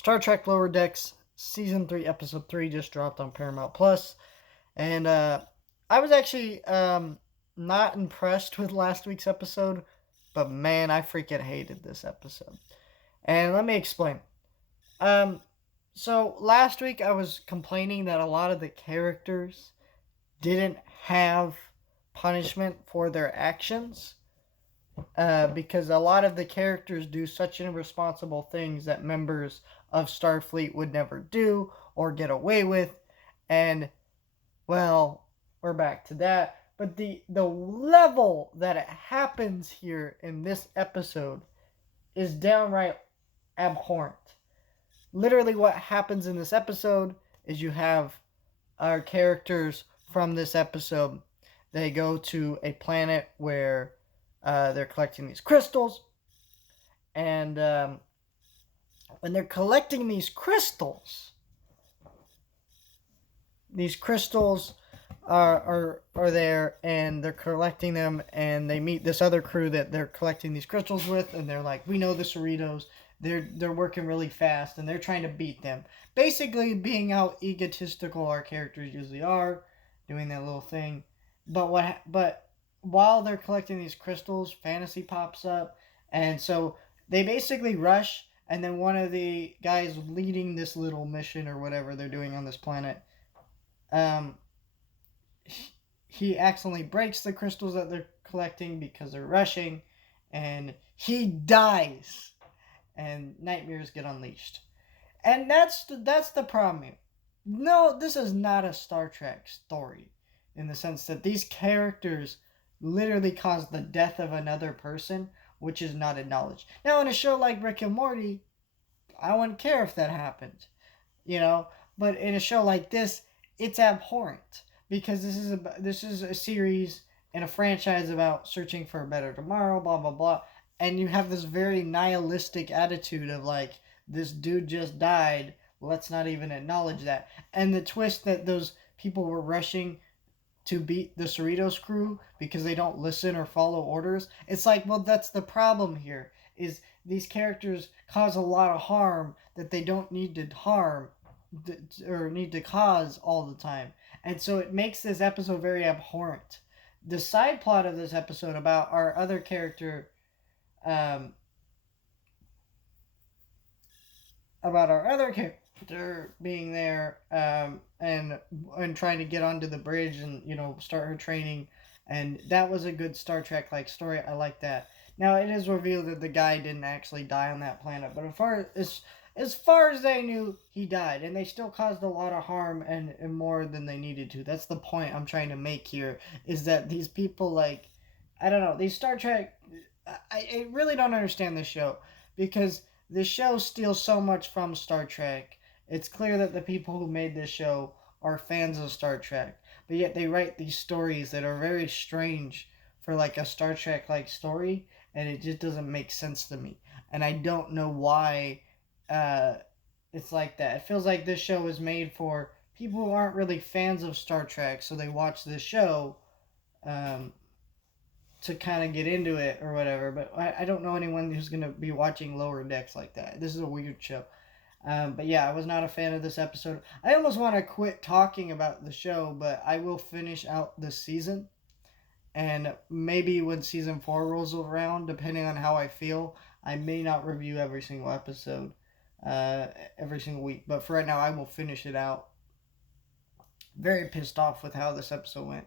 Star Trek Lower Decks Season 3, Episode 3 just dropped on Paramount Plus. And I was actually not impressed with last week's episode, but man, I freaking hated this episode. And let me explain. Um, so last week I was complaining that a lot of the characters didn't have punishment for their actions. Because a lot of the characters do such irresponsible things that members of Starfleet would never do or get away with. And, well, we're back to that. But the level that it happens here in this episode is downright abhorrent. Literally, what happens in this episode is you have our characters from this episode. They go to a planet where they're collecting these crystals, and when they're collecting these crystals are there, and they're collecting them, and they meet this other crew that they're collecting these crystals with, and they're like, "We know the Cerritos. They're working really fast, and they're trying to beat them." Basically, being how egotistical our characters usually are, doing that little thing. But while they're collecting these crystals, fantasy pops up, and so they basically rush, and then one of the guys leading this little mission or whatever they're doing on this planet, um, he accidentally breaks the crystals that they're collecting because they're rushing, and he dies, and nightmares get unleashed. And that's the problem. No, this is not a Star Trek story, in the sense that these characters literally cause the death of another person, which is not acknowledged. Now, in a show like Rick and Morty, I wouldn't care if that happened, you know. But in a show like this, it's abhorrent because this is a series and a franchise about searching for a better tomorrow, blah blah blah, and you have this very nihilistic attitude of like, this dude just died. Let's not even acknowledge that. And the twist that those people were rushing to beat the Cerritos crew because they don't listen or follow orders. It's like, well, that's the problem here. Is these characters cause a lot of harm that they don't need to harm or need to cause all the time. And so it makes this episode very abhorrent. The side plot of this episode about our other character, um, being there, and trying to get onto the bridge and start her training, and that was a good Star Trek like story. I like that. Now it is revealed that the guy didn't actually die on that planet, but as far as they knew, he died, and they still caused a lot of harm and more than they needed to. That's the point I'm trying to make here. Is that these people, like, I don't know, these Star Trek. I really don't understand this show because the show steals so much from Star Trek. It's clear that the people who made this show are fans of Star Trek, but yet they write these stories that are very strange for like a Star Trek like story, and it just doesn't make sense to me. And I don't know why uh, it's like that. It feels like this show is made for people who aren't really fans of Star Trek, so they watch this show um, to kind of get into it or whatever. But I don't know anyone who's going to be watching Lower Decks like that. This is a weird show. But yeah, I was not a fan of this episode. I almost want to quit talking about the show, but I will finish out this season. And maybe when season 4 rolls around, depending on how I feel, I may not review every single episode every single week. But for right now, I will finish it out. Very pissed off with how this episode went.